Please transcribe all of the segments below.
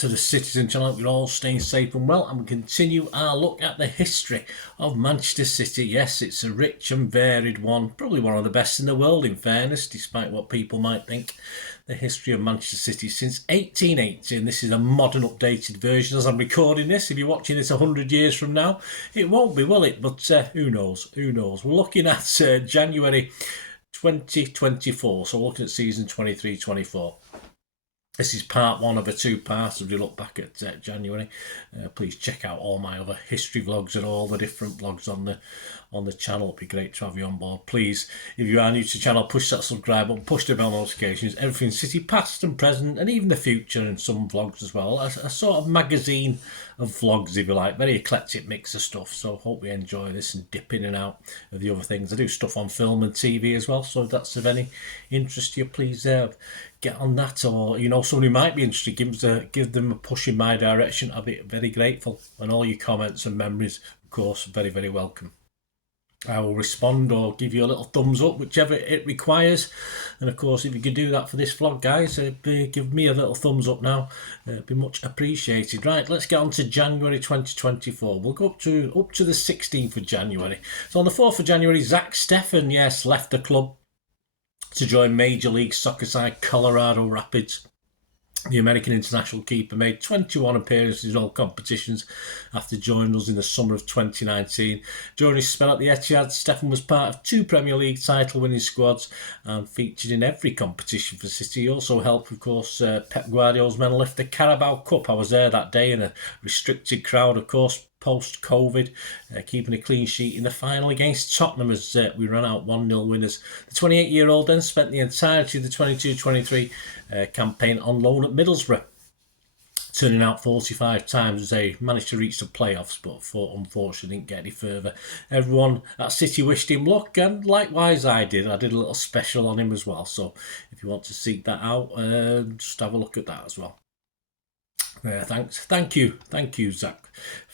to the Citizen channel. You're all staying safe and well, and we continue our look at the history of Manchester City. Yes, it's a rich and varied one, probably one of the best in the world in fairness, despite what people might think. The history of Manchester City since 1880, and this is a modern updated version as I'm recording this. If you're watching this 100 years from now, it won't be, will it? But who knows, who knows. We're looking at January 2024, so we're looking at season 23-24. This is part one of a two-part. If you look back at January, please check out all my other history vlogs and all the different vlogs on the channel. It'd be great to have you on board. Please, if you are new to the channel, push that subscribe button, push the bell notifications. Everything City past and present, and even the future, and some vlogs as well. A sort of magazine of vlogs, if you like. Very eclectic mix of stuff. So hope you enjoy this and dip in and out of the other things. I do stuff on film and TV as well. So if that's of any interest to you, please get on that, or you know somebody might be interested, give them a push in my direction. I'll be very grateful, and all your comments and memories, of course, very, very welcome. I will respond or give you a little thumbs up, whichever it requires. And of course, if you could do that for this vlog, guys, give me a little thumbs up now. It'd be much appreciated. Right, let's get on to January 2024. We'll go up to the 16th of January. So on the 4th of January, Zach Steffen, yes, left the club to join Major League Soccer side Colorado Rapids. The American international keeper made 21 appearances in all competitions after joining us in the summer of 2019. During his spell at the Etihad, Steffen was part of 2 Premier League title-winning squads and featured in every competition for City. He also helped, of course, Pep Guardiola's men lift the Carabao Cup. I was there that day in a restricted crowd, of course, post-COVID, keeping a clean sheet in the final against Tottenham as we ran out 1-0 winners. The 28-year-old then spent the entirety of the 22-23 campaign on loan at Middlesbrough, turning out 45 times as they managed to reach the playoffs, but unfortunately didn't get any further. Everyone at City wished him luck, and likewise I did. I did a little special on him as well, so if you want to seek that out, just have a look at that as well. Thanks. Thank you, Zach.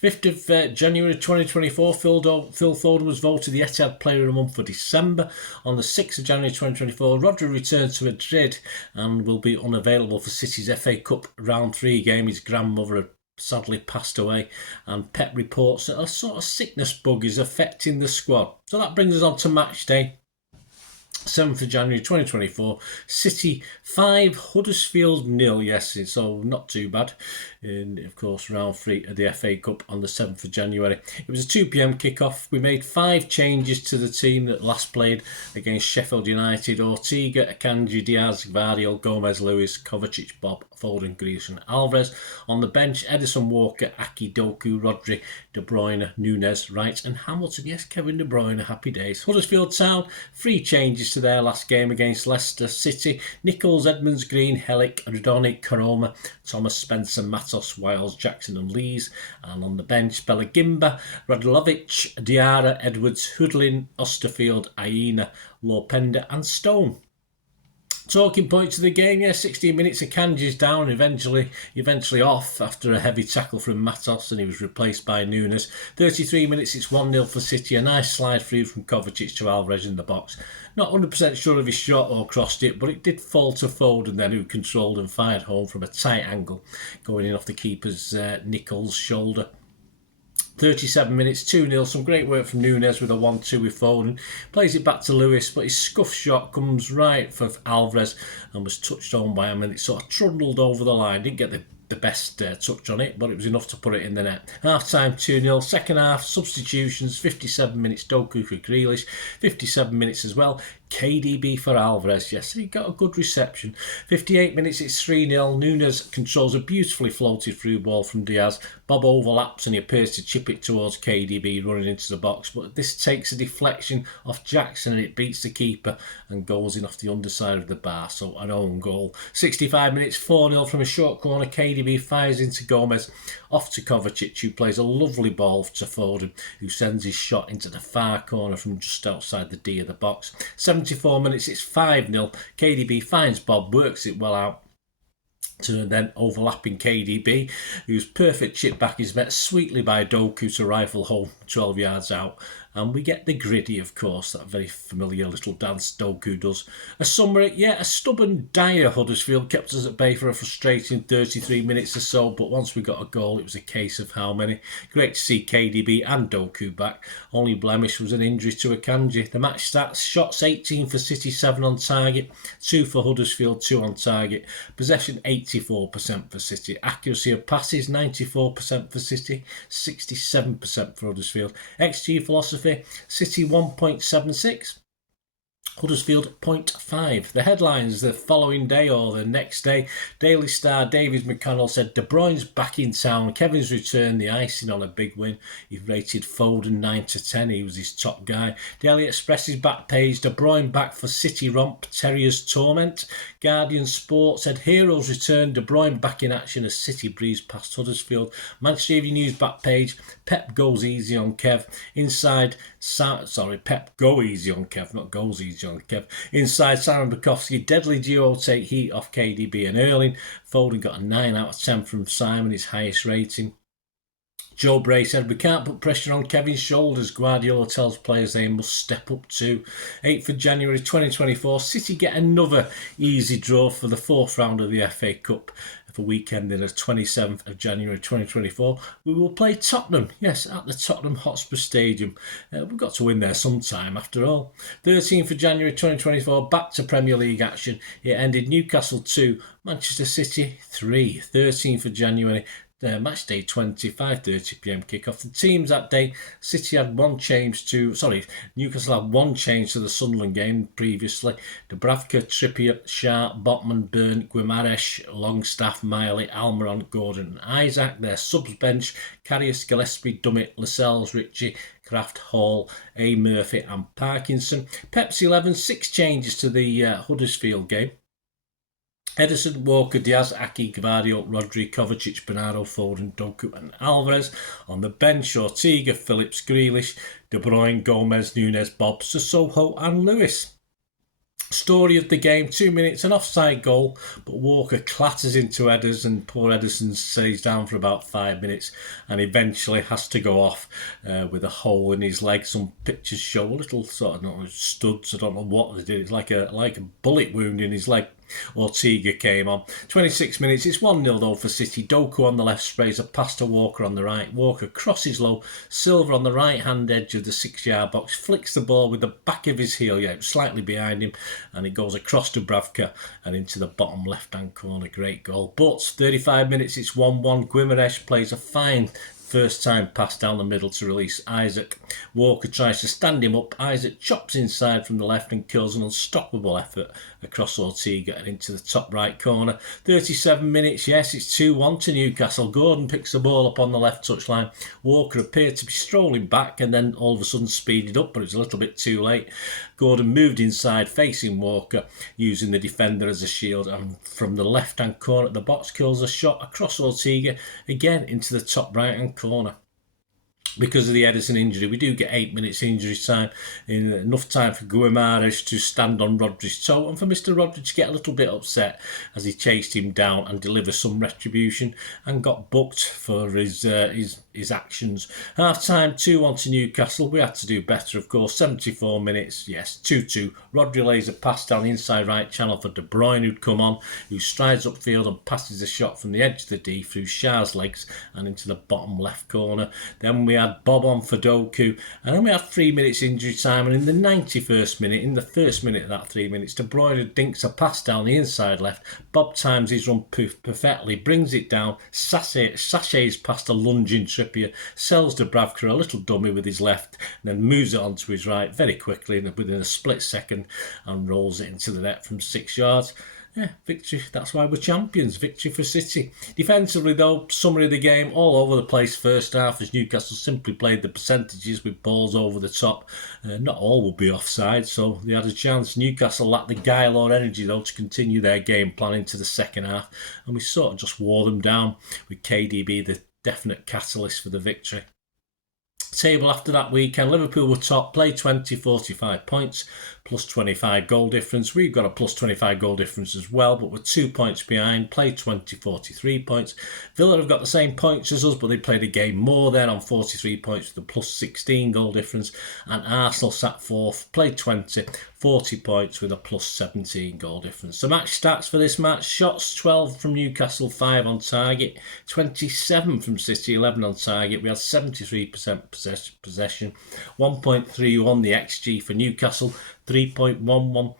5th of January 2024, Phil Foden was voted the Etihad Player of the Month for December. On the 6th of January 2024, Rodri returned to Madrid and will be unavailable for City's FA Cup Round 3 game. His grandmother had sadly passed away, and Pep reports that a sort of sickness bug is affecting the squad. So that brings us on to match day. 7th of January 2024, City 5, Huddersfield 0. Yes, so not too bad. And of course, round 3 of the FA Cup on the 7th of January. It was a 2 PM kickoff. We made 5 changes to the team that last played against Sheffield United. Ortega, Akanji, Diaz, Gvardiol, Gomez, Lewis, Kovacic, Bobb, Foden, Grealish and Alvarez. On the bench, Edison, Walker, Aki, Doku, Rodri, De Bruyne, Nunes, Wright and Hamilton. Yes, Kevin De Bruyne, happy days. Huddersfield Town, 3 changes to their last game against Leicester City. Nichols, Edmonds, Green, Hellick, Radonic, Karoma, Thomas, Spencer, Matos, Wiles, Jackson and Lees. And on the bench, Belagimba, Radulovic, Diarra, Edwards, Hoodlin, Osterfield, Aina, Lopenda and Stone. Talking points of the game, yeah, 16 minutes, Akanji's down, eventually off after a heavy tackle from Matos, and he was replaced by Nunes. 33 minutes, it's 1-0 for City, a nice slide through from Kovacic to Alvarez in the box. Not 100% sure if he shot or crossed it, but it did fall to Foden then, who controlled and fired home from a tight angle, going in off the keeper's Nichols' shoulder. 37 minutes, 2-0, some great work from Nunes with a 1-2 with Foden. Plays it back to Lewis, but his scuff shot comes right for Alvarez and was touched on by him, and it sort of trundled over the line. Didn't get the best touch on it, but it was enough to put it in the net. Half time 2-0, second half, substitutions, 57 minutes, Doku for Grealish, 57 minutes as well, KDB for Alvarez. Yes, he got a good reception. 58 minutes, it's 3-0. Nunes controls a beautifully floated through ball from Diaz. Bobb overlaps and he appears to chip it towards KDB running into the box, but this takes a deflection off Jackson and it beats the keeper and goes in off the underside of the bar, so an own goal. 65 minutes, 4-0 from a short corner. KDB fires into Gomez, off to Kovacic, who plays a lovely ball to Foden, who sends his shot into the far corner from just outside the D of the box. 74 minutes, it's 5-0. KDB finds Bobb, works it well out. to then overlapping KDB, whose perfect chip back is met sweetly by Doku to rifle home 12 yards out. And we get the griddy, of course, that very familiar little dance Doku does. A summary, yeah, a stubborn, dire Huddersfield kept us at bay for a frustrating 33 minutes or so, but once we got a goal, it was a case of how many. Great to see KDB and Doku back. Only blemish was an injury to Akanji. The match stats, shots 18 for City, 7 on target, 2 for Huddersfield, 2 on target. Possession 84% for City. Accuracy of passes 94% for City, 67% for Huddersfield. XG philosophy, City 1.76, Huddersfield 0.5. The headlines the following day or the next day. Daily Star, Davies McConnell said De Bruyne's back in town. Kevin's return, the icing on a big win. He rated Foden 9 to 10. He was his top guy. Daily Express's back page, De Bruyne back for City romp, Terrier's torment. Guardian Sport said Heroes return, De Bruyne back in action as City breeze past Huddersfield. Manchester Evening News back page, Pep goes easy on Kev. Pep go easy on Kev, not goes easy on Kev. Inside, Simon Bukowski, deadly duo take heat off KDB and Erling. Foden got a 9 out of 10 from Simon, his highest rating. Joe Bray said, we can't put pressure on Kevin's shoulders. Guardiola tells players they must step up too. 8th of January 2024, City get another easy draw for the 4th round of the FA Cup. For weekend in the 27th of January 2024, we will play Tottenham, yes, at the Tottenham Hotspur Stadium. We've got to win there sometime after all. 13th of January 2024, back to Premier League action. It ended Newcastle 2, Manchester City 3. 13th of January, match day 20, 5:30pm kickoff. The teams that day, Newcastle had one change to the Sunderland game previously. Dubravka, Trippier, Sharp, Botman, Byrne, Guimaraes, Longstaff, Miley, Almiron, Gordon and Isaac. Their subs bench, Karius, Gillespie, Dummett, Lascelles, Ritchie, Kraft, Hall, A. Murphy and Parkinson. Pep's 11, 6 changes to the Huddersfield game. Ederson, Walker, Diaz, Aki, Gvardio, Rodri, Kovacic, Bernardo, Foden, Doku and Alvarez. On the bench, Ortega, Phillips, Grealish, De Bruyne, Gomez, Nunes, Bobb, Sissoko and Lewis. Story of the game, 2 minutes, an offside goal, but Walker clatters into Ederson. Poor Ederson stays down for about 5 minutes and eventually has to go off with a hole in his leg. Some pictures show a little sort of studs, I don't know what they did. It's like a bullet wound in his leg. Ortega came on. 26 minutes, it's 1-0 though for City. Doku on the left sprays a pass to Walker on the right. Walker crosses low. Silva on the right hand edge of the 6-yard box flicks the ball with the back of his heel, slightly behind him, and it goes across to Dubravka and into the bottom left hand corner. Great goal. But 35 minutes, it's 1-1. Guimaraes plays a fine first time pass down the middle to release Isaac. Walker tries to stand him up. Isaac chops inside from the left and kills an unstoppable effort across Ortega and into the top right corner. 37 minutes, yes, it's 2-1 to Newcastle. Gordon picks the ball up on the left touchline. Walker appeared to be strolling back and then all of a sudden speeded up, but it was a little bit too late. Gordon moved inside facing Walker, using the defender as a shield, and from the left hand corner at the box kills a shot across Ortega, again into the top right hand corner. Because of the Ederson injury, we do get 8 minutes injury time, enough time for Guimaraes to stand on Rodri's toe and for Mr. Rodri to get a little bit upset as he chased him down and deliver some retribution and got booked for his actions. Half time, 2-1 to Newcastle. We had to do better, of course. 74 minutes, yes, 2-2. Rodri lays a pass down the inside right channel for De Bruyne, who'd come on, who strides upfield and passes a shot from the edge of the D through Shah's legs and into the bottom left corner. Then we had Bobb on for Doku, and then we had 3 minutes injury time, and in the 91st minute, in the first minute of that 3 minutes, De Bruyne dinks a pass down the inside left. Bobb times his run perfectly, brings it down, sachets past a lunging Trippier, sells Dubravka a little dummy with his left, and then moves it onto his right very quickly within a split second and rolls it into the net from 6 yards. Yeah, victory. That's why we're champions. Victory for City. Defensively, though, summary of the game, all over the place first half as Newcastle simply played the percentages with balls over the top. Not all will be offside, so they had a chance. Newcastle lacked the guile or energy, though, to continue their game plan into the second half, and we sort of just wore them down with KDB, the definite catalyst for the victory. Table after that weekend, Liverpool were top, played 20, 45 points, plus 25 goal difference. We've got a plus 25 goal difference as well, but we're 2 points behind, played 20, 43 points. Villa have got the same points as us, but they played a game more then on 43 points with a plus 16 goal difference. And Arsenal sat fourth, played 20, 40 points with a plus 17 goal difference. The match stats for this match: shots 12 from Newcastle, 5 on target, 27 from City, 11 on target. We had 73% possession, 1.31 the XG for Newcastle, 3.11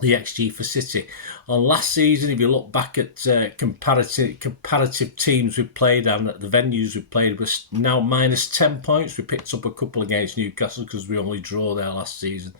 the XG for City. On last season, if you look back at comparative teams we've played and at the venues we've played, we're now minus 10 points. We picked up a couple against Newcastle because we only drew there last season.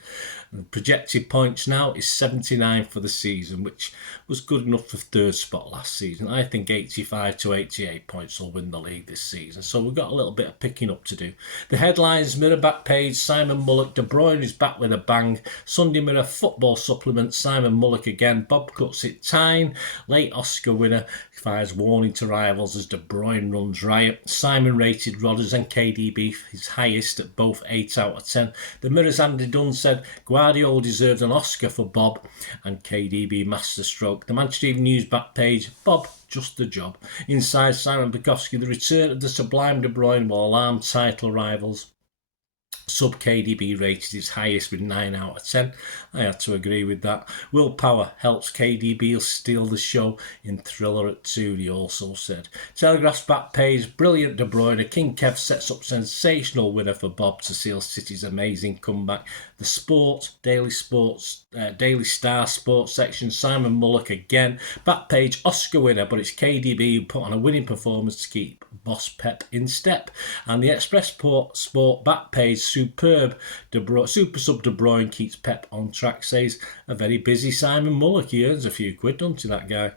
And the projected points now is 79 for the season, which was good enough for third spot last season. I think 85 to 88 points will win the league this season. So we've got a little bit of picking up to do. The headlines: Mirror back page, Simon Mullock, De Bruyne is back with a bang. Sunday Mirror football supplement, Simon Mullock again. Bobb cuts it Tyne. Late Oscar winner fires warning to rivals as De Bruyne runs riot. Simon rated Rodgers and KDB his highest at both 8 out of 10. The Mirror's Andy Dunn said Guardiola deserved an Oscar for Bobb and KDB masterstroke. The Manchester Evening News back page, Bobb just the job. Inside, Simon Bukowski, the return of the sublime De Bruyne will alarm title rivals. Sub KDB rated his highest with 9 out of 10. I had to agree with that. Willpower helps KDB steal the show in Thriller at 2, he also said. Telegraph's back page, brilliant De Bruyne. King Kev sets up sensational winner for Bobb to seal City's amazing comeback. The Sport, Daily Star Sports section, Simon Mullock again. Back page, Oscar winner, but it's KDB who put on a winning performance to keep boss Pep in step. And the Express Sport back page, superb super sub De Bruyne keeps Pep on track, says a very busy Simon Mullock. He earns a few quid, doesn't he, that guy?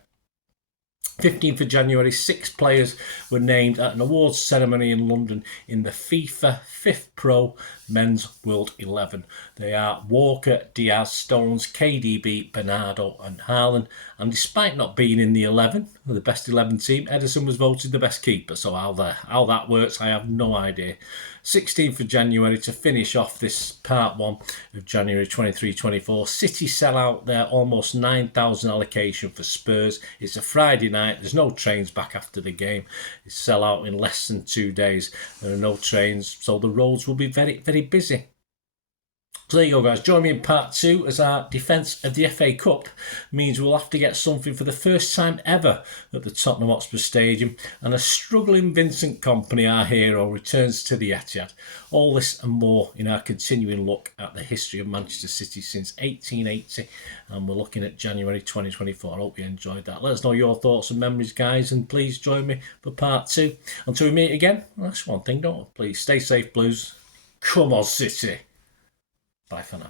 15th of January, 6 players were named at an awards ceremony in London in the FIFA 5th Pro Men's World 11. They are Walker, Diaz, Stones, KDB, Bernardo and Haaland. And despite not being in the 11, the best 11 team, Ederson was voted the best keeper. So how that works, I have no idea. 16th of January to finish off this part 1 of January 23-24. City sell out their almost 9,000 allocation for Spurs. It's a Friday night. There's no trains back after the game. It's sell out in less than 2 days. There are no trains, so the roads will be very, very busy. So there you go, guys. Join me in part 2 as our defence of the FA Cup means we'll have to get something for the first time ever at the Tottenham Hotspur Stadium, and a struggling Vincent Kompany, our hero, returns to the Etihad. All this and more in our continuing look at the history of Manchester City since 1880, and we're looking at January 2024. I hope you enjoyed that. Let us know your thoughts and memories, guys, and please join me for part 2. Until we meet again, well, that's one thing, don't we? Please stay safe, Blues. Come on, City. Bye for now.